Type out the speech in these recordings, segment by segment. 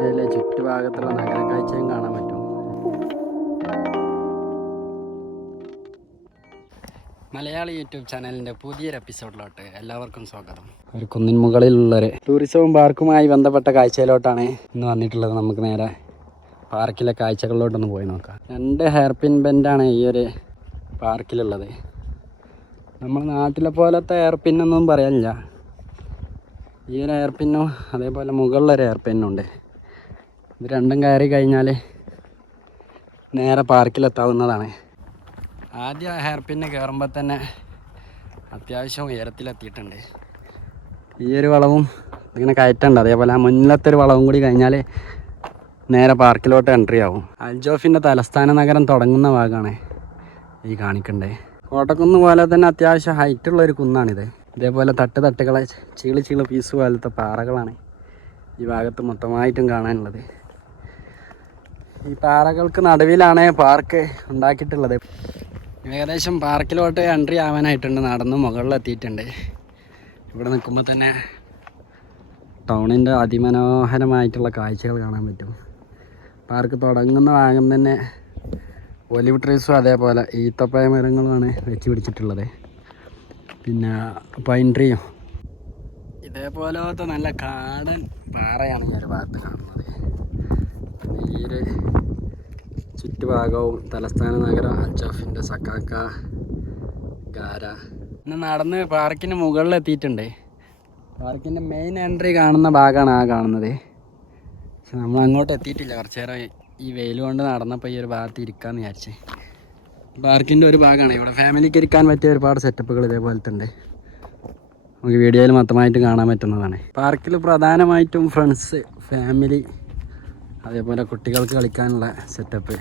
അതിലെ ചുറ്റുഭാഗത്തുള്ള നഗര കാഴ്ചയും കാണാൻ പറ്റും. മലയാളി യൂട്യൂബ് ചാനലിൻ്റെ പുതിയൊരു എപ്പിസോഡിലോട്ട് എല്ലാവർക്കും സ്വാഗതം. ഒരു കുന്നിൻ മുകളിലുള്ളൊരു ടൂറിസവും പാർക്കുമായി ബന്ധപ്പെട്ട കാഴ്ചയിലോട്ടാണ് ഇന്ന് വന്നിട്ടുള്ളത്. നമുക്ക് നേരെ പാർക്കിലെ കാഴ്ചകളിലോട്ടൊന്ന് പോയി നോക്കാം. 2 ഹെയർ പിൻ ബെൻഡാണ് ഈ ഒരു പാർക്കിലുള്ളത്. നമ്മുടെ നാട്ടിലെ പോലത്തെ ഹെയർ പിന്നൊന്നും പറയാനില്ല. ഈ ഒരു ഹെയർ പിന്നും അതേപോലെ മുകളിലൊരു ഹെയർ പിന്നുണ്ട്. ഇത് രണ്ടും കയറി കഴിഞ്ഞാൽ നേരെ പാർക്കിലെത്താവുന്നതാണ്. ആദ്യം ഹെയർ പിന്ന് കയറുമ്പോൾ തന്നെ അത്യാവശ്യം ഉയരത്തിലെത്തിയിട്ടുണ്ട്. ഈ ഒരു വളവും ഇങ്ങനെ കയറ്റുണ്ട്. അതേപോലെ ആ മുന്നിലത്തെ ഒരു വളവും കൂടി കഴിഞ്ഞാൽ നേരെ പാർക്കിലോട്ട് എൻട്രി ആവും. അൽജോഫിൻ്റെ തലസ്ഥാന നഗരം തുടങ്ങുന്ന ഭാഗമാണ് ഈ കാണിക്കണ്ടേ. കോട്ടക്കുന്ന് പോലെ തന്നെ അത്യാവശ്യം ഹൈറ്റുള്ളൊരു കുന്നാണിത്. ഇതേപോലെ തട്ടുകളെ ചീള് പീസ് പോലത്തെ പാറകളാണ് ഈ ഭാഗത്ത് മൊത്തമായിട്ടും കാണാനുള്ളത്. ഈ പാറകൾക്ക് നടുവിലാണ് പാർക്ക് ഉണ്ടാക്കിയിട്ടുള്ളത്. ഏകദേശം പാർക്കിലോട്ട് എൻട്രി ആവാനായിട്ടുണ്ട്. നടന്ന് മുകളിലെത്തിയിട്ടുണ്ട്. ഇവിടെ നിൽക്കുമ്പോൾ തന്നെ ടൗണിൻ്റെ അതിമനോഹരമായിട്ടുള്ള കാഴ്ചകൾ കാണാൻ പറ്റും. പാർക്ക് തുടങ്ങുന്ന ഭാഗം തന്നെ ഒലിവ് ട്രീസും അതേപോലെ ഈത്തപ്പഴ മരങ്ങളുമാണ് വെച്ച് പിടിച്ചിട്ടുള്ളത്. പിന്നെ പൈൻ ട്രീയും ഇതേപോലത്തെ നല്ല കാടൻ പാറയാണ് ഈ ഒരു ഭാഗത്ത് കാണുന്നത്. ഈ ഒരു ചുറ്റുഭാഗവും തലസ്ഥാന നഗരം അൽജോഫിൻ്റെ സക്കാക്ക ഗാര. ഇന്ന് നടന്ന് പാർക്കിന് മുകളിലെത്തിയിട്ടുണ്ട്. പാർക്കിൻ്റെ മെയിൻ എൻട്രി കാണുന്ന ഭാഗമാണ് ആ കാണുന്നത്. പക്ഷെ നമ്മൾ അങ്ങോട്ട് എത്തിയിട്ടില്ല. കുറച്ച് നേരം ഈ വെയിൽ കൊണ്ട് നടന്നപ്പോൾ ഈ ഒരു ഭാഗത്ത് ഇരിക്കാമെന്ന് വിചാരിച്ച്. പാർക്കിൻ്റെ ഒരു ഭാഗമാണ്. ഇവിടെ ഫാമിലിക്ക് ഇരിക്കാൻ പറ്റിയ ഒരുപാട് സെറ്റപ്പുകൾ ഇതേപോലത്തെ ഉണ്ട്. നമുക്ക് വീഡിയോയിൽ മൊത്തമായിട്ട് കാണാൻ പറ്റുന്നതാണ്. പാർക്കിൽ പ്രധാനമായിട്ടും ഫ്രണ്ട്സ്, ഫാമിലി, അതേപോലെ കുട്ടികൾക്ക് കളിക്കാനുള്ള സെറ്റപ്പ്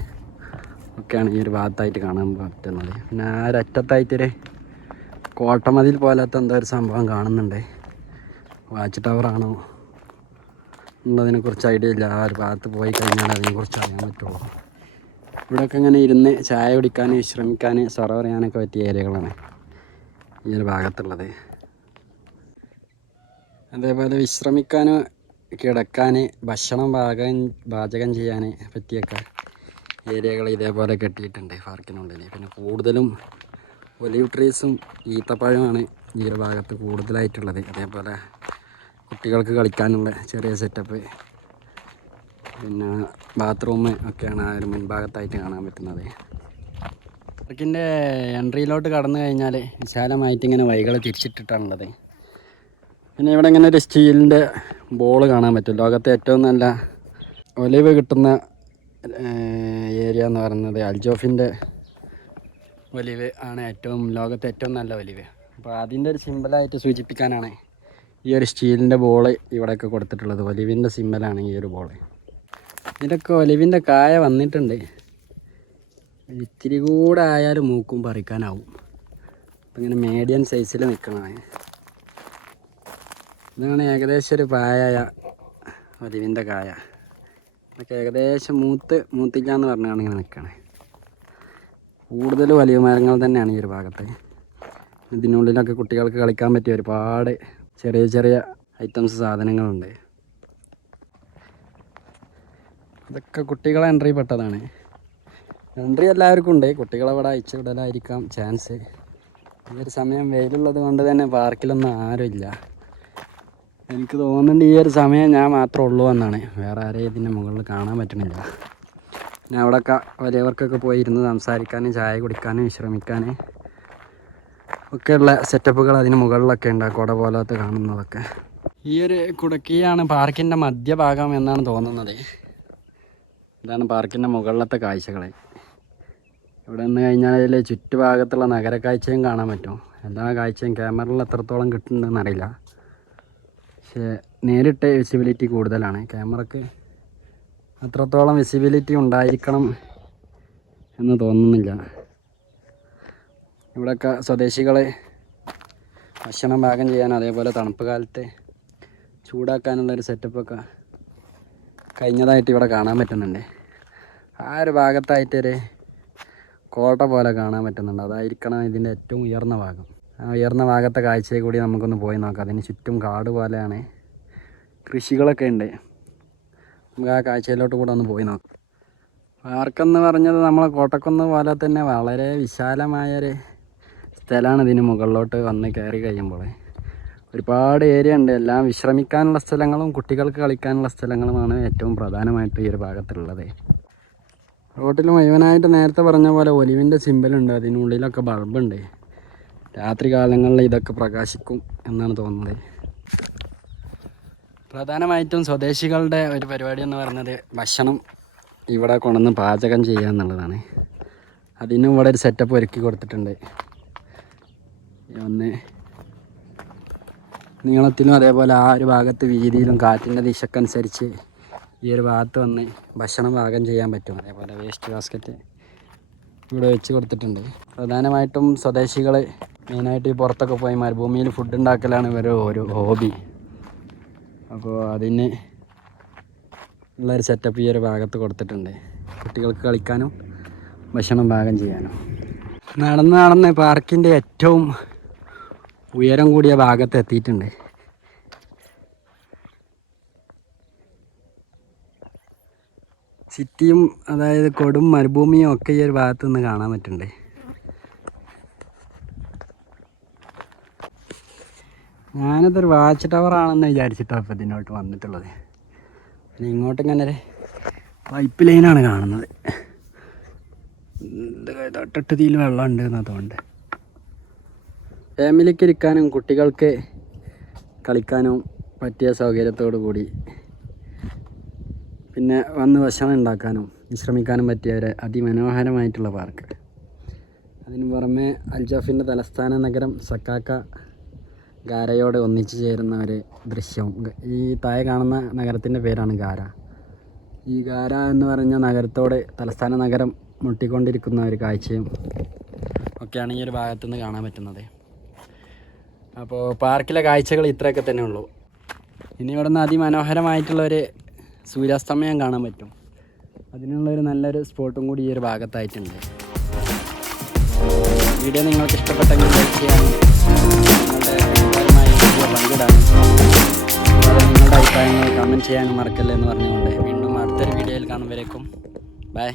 ഒക്കെയാണ് ഈ ഒരു ഭാഗത്തായിട്ട് കാണാൻ പറ്റുന്നത്. പിന്നെ ആ ഒരറ്റത്തായിട്ടൊരു കോട്ടമതിൽ പോലത്തെ എന്തോ ഒരു സംഭവം കാണുന്നുണ്ട്. വാച്ച് ടവറാണോ എന്നുള്ളതിനെക്കുറിച്ച് ഐഡിയ ഇല്ല. ആ ഒരു ഭാഗത്ത് പോയി കഴിഞ്ഞാൽ അതിനെക്കുറിച്ച് അറിയാൻ പറ്റുള്ളൂ. ഇവിടെയൊക്കെ ഇങ്ങനെ ഇരുന്ന് ചായ കുടിക്കാൻ, വിശ്രമിക്കാൻ, സൊറ പറയാനൊക്കെ പറ്റിയ ഏരിയകളാണ് ഈ ഒരു ഭാഗത്തുള്ളത്. അതേപോലെ വിശ്രമിക്കാൻ, കിടക്കാൻ, ഭക്ഷണം പാചകം ചെയ്യാൻ പറ്റിയൊക്കെ ഏരിയകൾ ഇതേപോലെ കെട്ടിയിട്ടുണ്ട് പാർക്കിനുള്ളിൽ. പിന്നെ കൂടുതലും ഒലിവ് ട്രീസും ഈത്തപ്പഴമാണ് ഈ ഒരു ഭാഗത്ത് കൂടുതലായിട്ടുള്ളത്. അതേപോലെ കുട്ടികൾക്ക് കളിക്കാനുള്ള ചെറിയ സെറ്റപ്പ്, പിന്നെ ബാത്റൂം ഒക്കെയാണ് ആ ഒരു മുൻഭാഗത്തായിട്ട് കാണാൻ പറ്റുന്നത്. പാർക്കിൻ്റെ എൻട്രിയിലോട്ട് കടന്നു കഴിഞ്ഞാൽ വിശാലമായിട്ട് ഇങ്ങനെ വഴികൾ തിരിച്ചിട്ടിട്ടാണുള്ളത്. പിന്നെ ഇവിടെ ഇങ്ങനെ ഒരു സ്റ്റീലിൻ്റെ ബോൾ കാണാൻ പറ്റും. ലോകത്തെ ഏറ്റവും നല്ല ഒലിവ് കിട്ടുന്ന ഏരിയ എന്ന് പറയുന്നത് അൽജോഫിൻ്റെ ഒലിവ് ആണ്. ലോകത്തെ ഏറ്റവും നല്ല ഒലിവ്. അപ്പോൾ അതിൻ്റെ ഒരു സിമ്പലായിട്ട് സൂചിപ്പിക്കാനാണ് ഈ ഒരു സ്റ്റീലിൻ്റെ ബോള് ഇവിടെയൊക്കെ കൊടുത്തിട്ടുള്ളത്. ഒലിവിൻ്റെ സിമ്പലാണ് ഈ ഒരു ബോള്. ഇതിലൊക്കെ ഒലിവിൻ്റെ കായ വന്നിട്ടുണ്ട്. ഇത്തിരി കൂടെ ആയാലും മൂക്കും പറിക്കാനാവും. അപ്പം ഇങ്ങനെ മീഡിയം സൈസിൽ നിൽക്കണതാണ്. ഇതാണ് ഏകദേശം ഒരു പ്രായമായ ഒലിവിൻ്റെ കായ. അതൊക്കെ ഏകദേശം മൂത്തിക്കാന്ന് പറഞ്ഞാണ് ഇങ്ങനെ നിൽക്കണേ. കൂടുതൽ വലിയ മരങ്ങൾ തന്നെയാണ് ഈ ഒരു ഭാഗത്ത്. ഇതിനുള്ളിലൊക്കെ കുട്ടികൾക്ക് കളിക്കാൻ പറ്റിയ ഒരുപാട് ചെറിയ ഐറ്റംസ് സാധനങ്ങളുണ്ട്. അതൊക്കെ കുട്ടികളെ എൻട്രി പെട്ടതാണ്. എൻട്രി എല്ലാവർക്കും ഉണ്ട്. കുട്ടികളവിടെ അയച്ചു വിടലായിരിക്കാം ചാൻസ്. ഈ ഒരു സമയം വെയിലുള്ളത് കൊണ്ട് തന്നെ പാർക്കിലൊന്നും ആരുമില്ല. എനിക്ക് തോന്നുന്നുണ്ട് ഈ ഒരു സമയം ഞാൻ മാത്രമേ ഉള്ളൂ എന്നാണ്. വേറെ ആരെയും ഇതിൻ്റെ മുകളിൽ കാണാൻ പറ്റണില്ല. പിന്നെ അവിടെയൊക്കെ വലിയവർക്കൊക്കെ പോയി ഇരുന്ന് സംസാരിക്കാനും ചായ കുടിക്കാനും വിശ്രമിക്കാനും ഒക്കെയുള്ള സെറ്റപ്പുകൾ അതിന് മുകളിലൊക്കെ ഉണ്ട്. കുട പോലത്തെ കാണുന്നതൊക്കെ. ഈ ഒരു കുടക്കിയാണ് പാർക്കിൻ്റെ മധ്യഭാഗം എന്നാണ് തോന്നുന്നത്. ഇതാണ് പാർക്കിൻ്റെ മുകളിലത്തെ കാഴ്ചകൾ. ഇവിടെ നിന്ന് കഴിഞ്ഞാൽ അതിൽ ചുറ്റുഭാഗത്തുള്ള നഗര കാഴ്ചയും കാണാൻ പറ്റും. എല്ലാ കാഴ്ചയും ക്യാമറയിൽ എത്രത്തോളം കിട്ടുന്നുണ്ടെന്ന് അറിയില്ല. പക്ഷേ നേരിട്ട് വിസിബിലിറ്റി കൂടുതലാണ്. ക്യാമറയ്ക്ക് അത്രത്തോളം വിസിബിലിറ്റി ഉണ്ടായിരിക്കണം എന്ന് തോന്നുന്നില്ല. ഇവിടെയൊക്കെ സ്വദേശികൾ ഭക്ഷണം പാകം ചെയ്യാൻ, അതേപോലെ തണുപ്പ് കാലത്ത് ചൂടാക്കാനുള്ളൊരു സെറ്റപ്പൊക്കെ കഴിഞ്ഞതായിട്ട് ഇവിടെ കാണാൻ പറ്റുന്നുണ്ട്. ആ ഒരു ഭാഗത്തായിട്ടൊരു കോട്ട പോലെ കാണാൻ പറ്റുന്നുണ്ട്. അതായിരിക്കണം ഇതിൻ്റെ ഏറ്റവും ഉയർന്ന ഭാഗം. ആ ഉയർന്ന ഭാഗത്തെ കാഴ്ചയെ കൂടി നമുക്കൊന്ന് പോയി നോക്കാം. അതിന് ചുറ്റും കാട് പോലെയാണ്. കൃഷികളൊക്കെ ഉണ്ട്. നമുക്ക് ആ കാഴ്ചയിലോട്ട് കൂടെ ഒന്ന് പോയി നോക്കാം. പാർക്കെന്ന് പറഞ്ഞത് നമ്മളെ കോട്ടക്കുന്ന് പോലെ തന്നെ വളരെ വിശാലമായൊരു സ്ഥലമാണ്. ഇതിന് മുകളിലോട്ട് വന്ന് കയറി കഴിയുമ്പോൾ ഒരുപാട് ഏരിയ ഉണ്ട്. എല്ലാം വിശ്രമിക്കാനുള്ള സ്ഥലങ്ങളും കുട്ടികൾക്ക് കളിക്കാനുള്ള സ്ഥലങ്ങളുമാണ് ഏറ്റവും പ്രധാനമായിട്ട് ഈ ഒരു ഭാഗത്തുള്ളത്. റോട്ടിൽ മുഴുവനായിട്ട് നേരത്തെ പറഞ്ഞ പോലെ ഒലിവിൻ്റെ സിമ്പലുണ്ട്. അതിനുള്ളിലൊക്കെ ബൾബുണ്ട്. രാത്രി കാലങ്ങളിൽ ഇതൊക്കെ പ്രകാശിക്കും എന്നാണ് തോന്നുന്നത്. പ്രധാനമായിട്ടും സ്വദേശികളുടെ ഒരു പരിപാടി എന്ന് പറയുന്നത് ഭക്ഷണം ഇവിടെ കൊണ്ടുവന്ന് പാചകം ചെയ്യുക എന്നുള്ളതാണ്. അതിനും ഇവിടെ ഒരു സെറ്റപ്പ് ഒരുക്കി കൊടുത്തിട്ടുണ്ട്. ഒന്ന് നീളത്തിലും അതേപോലെ ആ ഒരു ഭാഗത്ത് വീതിയിലും കാറ്റിൻ്റെ ദിശക്കനുസരിച്ച് ഈ ഒരു ഭാഗത്ത് വന്ന് ഭക്ഷണം പാകം ചെയ്യാൻ പറ്റും. അതേപോലെ വേസ്റ്റ് ബാസ്ക്കറ്റ് ഇവിടെ വെച്ച് കൊടുത്തിട്ടുണ്ട്. പ്രധാനമായിട്ടും സ്വദേശികൾ മെയിനായിട്ട് ഈ പുറത്തൊക്കെ പോയി മരുഭൂമിയിൽ ഫുഡ് ഉണ്ടാക്കലാണ് ഇവരുടെ ഒരു ഹോബി. അപ്പോൾ അതിന് ഉള്ളൊരു സെറ്റപ്പ് ഈ ഒരു ഭാഗത്ത് കൊടുത്തിട്ടുണ്ട്. കുട്ടികൾക്ക് കളിക്കാനും ഭക്ഷണം പാകം ചെയ്യാനും. നടന്ന് പാർക്കിൻ്റെ ഏറ്റവും ഉയരം കൂടിയ ഭാഗത്ത് എത്തിയിട്ടുണ്ട്. സിറ്റിയും അതായത് കൊടും മരുഭൂമിയും ഒക്കെ ഈ ഒരു ഭാഗത്ത് നിന്ന് കാണാൻ പറ്റുന്നുണ്ട്. ഞാനിതൊരു വാച്ച് ടവർ ആണെന്ന് വിചാരിച്ചിട്ടാണ് ഇപ്പോൾ ഇതിനോട്ട് വന്നിട്ടുള്ളത്. പിന്നെ ഇങ്ങോട്ട് ഇങ്ങനെ ഒരു പൈപ്പ് ലൈനാണ് കാണുന്നത്. തൊട്ടിട്ട് ഇതിൽ വെള്ളം ഉണ്ട് എന്നതുകൊണ്ട് ഫാമിലിക്ക് ഇരിക്കാനും കുട്ടികൾക്ക് കളിക്കാനും പറ്റിയ സൗകര്യത്തോടു കൂടി, പിന്നെ വന്ന് ഭക്ഷണം ഉണ്ടാക്കാനും വിശ്രമിക്കാനും പറ്റിയ ഒരു അതിമനോഹരമായിട്ടുള്ള പാർക്ക്. അതിന് പുറമെ അൽജോഫിൻ്റെ തലസ്ഥാന നഗരം സക്കാക്ക ഗാരയോട് ഒന്നിച്ചു ചേരുന്ന ഒരു ദൃശ്യവും. ഈ താഴെ കാണുന്ന നഗരത്തിൻ്റെ പേരാണ് ഗാര. ഈ ഗാര എന്ന് പറഞ്ഞ നഗരത്തോട് തലസ്ഥാന നഗരം മുട്ടിക്കൊണ്ടിരിക്കുന്ന ഒരു കാഴ്ചയും ഒക്കെയാണ് ഈ ഒരു ഭാഗത്തു നിന്ന് കാണാൻ പറ്റുന്നത്. അപ്പോൾ പാർക്കിലെ കാഴ്ചകൾ ഇത്രയൊക്കെ തന്നെ ഉള്ളൂ. ഇനി ഇവിടെ നിന്ന് അതിമനോഹരമായിട്ടുള്ളൊരു സൂര്യാസ്തമയം കാണാൻ പറ്റും. അതിനുള്ളൊരു നല്ലൊരു സ്പോട്ടും കൂടി ഈ ഒരു ഭാഗത്തായിട്ടുണ്ട്. വീഡിയോ നിങ്ങൾക്ക് ഇഷ്ടപ്പെട്ടെങ്കിൽ ലൈക്ക് ചെയ്യാനും നിങ്ങളുടെ കൂട്ടുകാരുമായി വീഡിയോ പങ്കിടാനും നിങ്ങളുടെ അഭിപ്രായങ്ങൾ കമൻറ്റ് ചെയ്യാനും മറക്കല്ലേ എന്ന് പറഞ്ഞുകൊണ്ട് വീണ്ടും അടുത്തൊരു വീഡിയോയിൽ കാണുമ്പോഴേക്കും ബൈ.